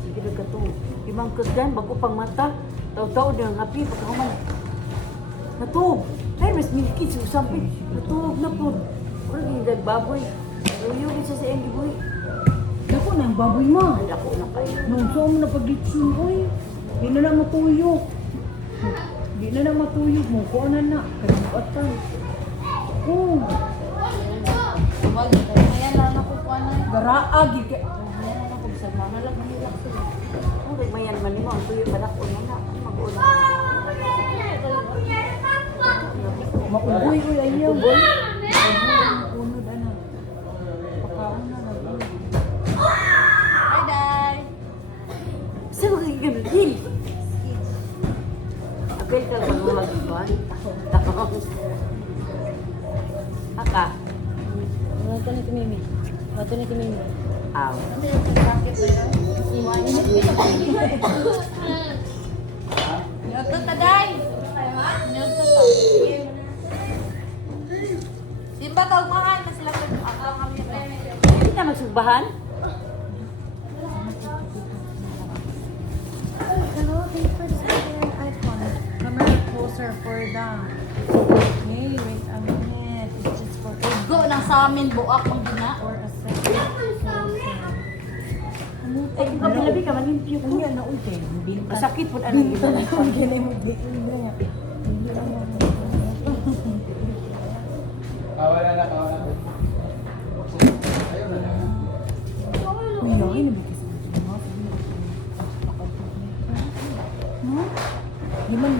Sige na ka to. Imang kasgan, bago pang mata. Taw-taw niya ang api, pagkakuman. Natug! Ay, mas milky siya usapi. Natug na po. Wala yung nagbaboy. Uyugin siya sa iyong gibuhi. Dako na ang baboy mo. Ay, ako na kayo. Nung saan mo na pag-litsin, oy. Di na lang matuyok. Di na lang matuyok mo. Kuha na. Kalimuat ka. Oo. Ayan lang ako po ano. Garaag. Ayan na ako sa mga lang. Mahirap sila. Ang mayan man mo. Ang tuyo balak o na na. Mag-una. Mauboy ko ayaw. Unod ana. Pakaon na lang. Hi, Day. Saan mo kayo ganun? Apel ka ba mo mag-iban? Aka? Mato ni Mimi. Mato ni Mimi. Aw. Nyoto ta, Day. Nyoto ta. Simba tawag mahal. Kasi lang ako kami. Hindi na magsugbahan? Hello, thank you for the iPhone. Camera closer for the. Hey, wait a minute. It's just for Go lang sa amin. Buak ang gina. a second. Ay, kung kapilabi ka, manimpyo ko. Kunya na ulte. Binta. Masakit po na Binta na iban. yung ginay mo. Binta na. Wala na. Ayaw na lang. Uy, laki na bigis. No? Di man.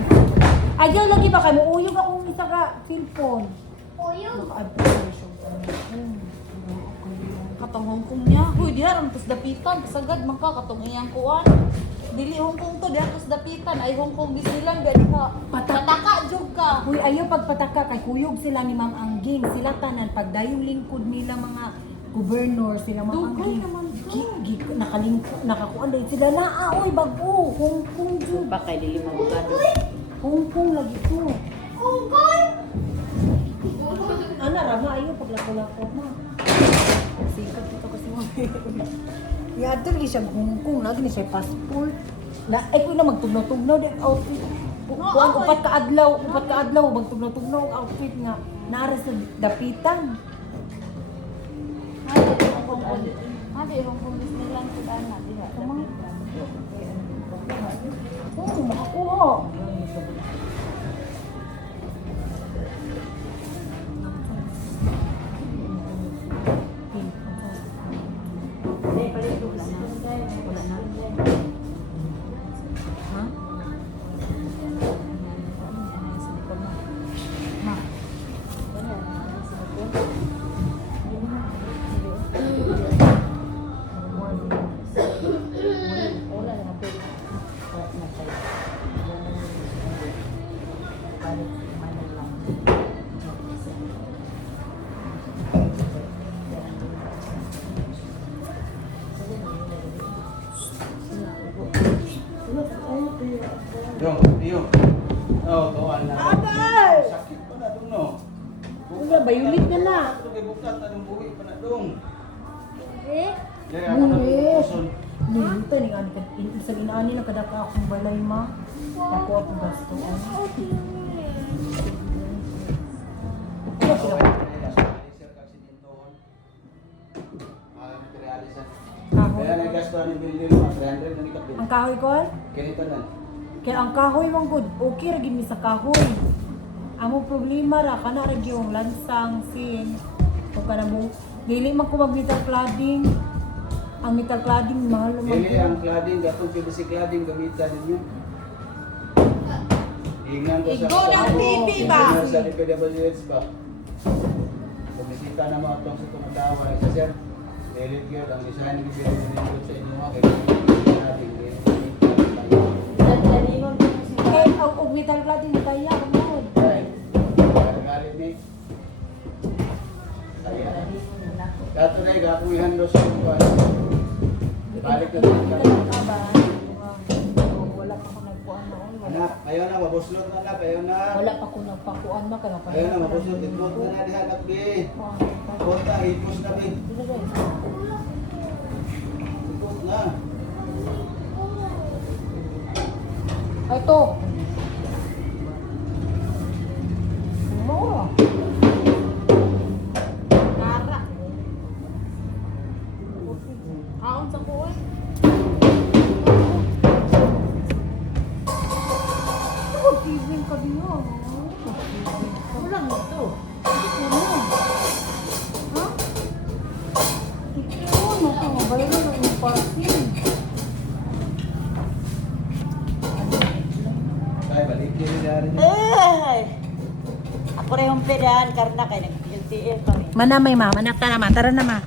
Ayaw lagi ba kayo? Uyog akong isa ka cellphone. Uyog? Naka-add pa siya siya. Katong Hong Kong niya. Huy, diha ram tas dapitan. Kasagad man ka katong iyang kuan. Dili Hong Kong to, diha tas dapitan. Ay Hong Kong Disneyland gani ka. Pataka jud ka. Uy, ayaw pagpataka kay kuyog sila ni Ma'am Angging. Sila tanan pagdayong lingkod nila mga gobernur sila Ma'am Dugay Angging. naman Nakalingkod, nakakuan dahil sila na oy bago. Hong Kong jud. Baka dili magugado. Hong Kong lagi to. Hong Kong. Ana rama ayo paglako-lako ma. Sikat dito kasi mo. Yadto lagi siya Hong Kong, lagi ni siya passport. Na ay ko na magtugnaw-tugnaw din outfit. Kuan upat ka adlaw magtugnaw-tugnaw ang outfit nga nara sa dapitan. Hadi Hong Kong Disneyland jud ana diha. Oo, makakuha. Hindi, palito lang na. Wala na. Ha? Yung. Oh, tuwan na. Abay! Sakit pa na dong, no? Wala, bayulit na na. Ito kay bukat, anong buhi pa na dong. Eh? Kaya ako na Buhi. puson. Nilita ni nga sa ginaani na kadaka akong balay ma. Ako ako gasto. Ano sila? Kaya nagasto ng bilhin mo, 300 na ni kapil. Ang kahoy ko? Kinito na. Kaya ang kahoy mong good, okay ra gid mi sa kahoy. Amo problema ra kana ra gyung lansang sin o kana mo dili man ko mag metal cladding. Ang metal cladding mahal naman. Dili ang cladding, gatong PVC cladding gamitan ninyo. Ingan ko sa Igo ng TV ba? Ingan sa DPWH ba? Bumisita na mo atong sa tumatawa. Isa sir, dili gyud ang design ng video ninyo sa inyo kay cladding. Kay og metal cladding kaya mo. Galit ni. Saya. Gato na gapong ihandos ko. Balik na din ka. Wala pa ko nagkuan noon. Anak, ayaw na mabuslot na anak, ayaw na. Wala pa ko nagpakuan na kaya pa. Ayaw na mabuslot, itlot na na diha anak bi. Konta, hipos na bi. na. Ito. Mura. Lara. Kaon sa kuwan. Ano tigil ka din mo? Wala mo to. Ano? Ha? Ito, nakabayaran ng yung parking. Kaya balik yun dari. Eh! Ako rin yung pedaan, karna kay nag-LTL kami. Mana may ma, manak na naman. Tara na ma.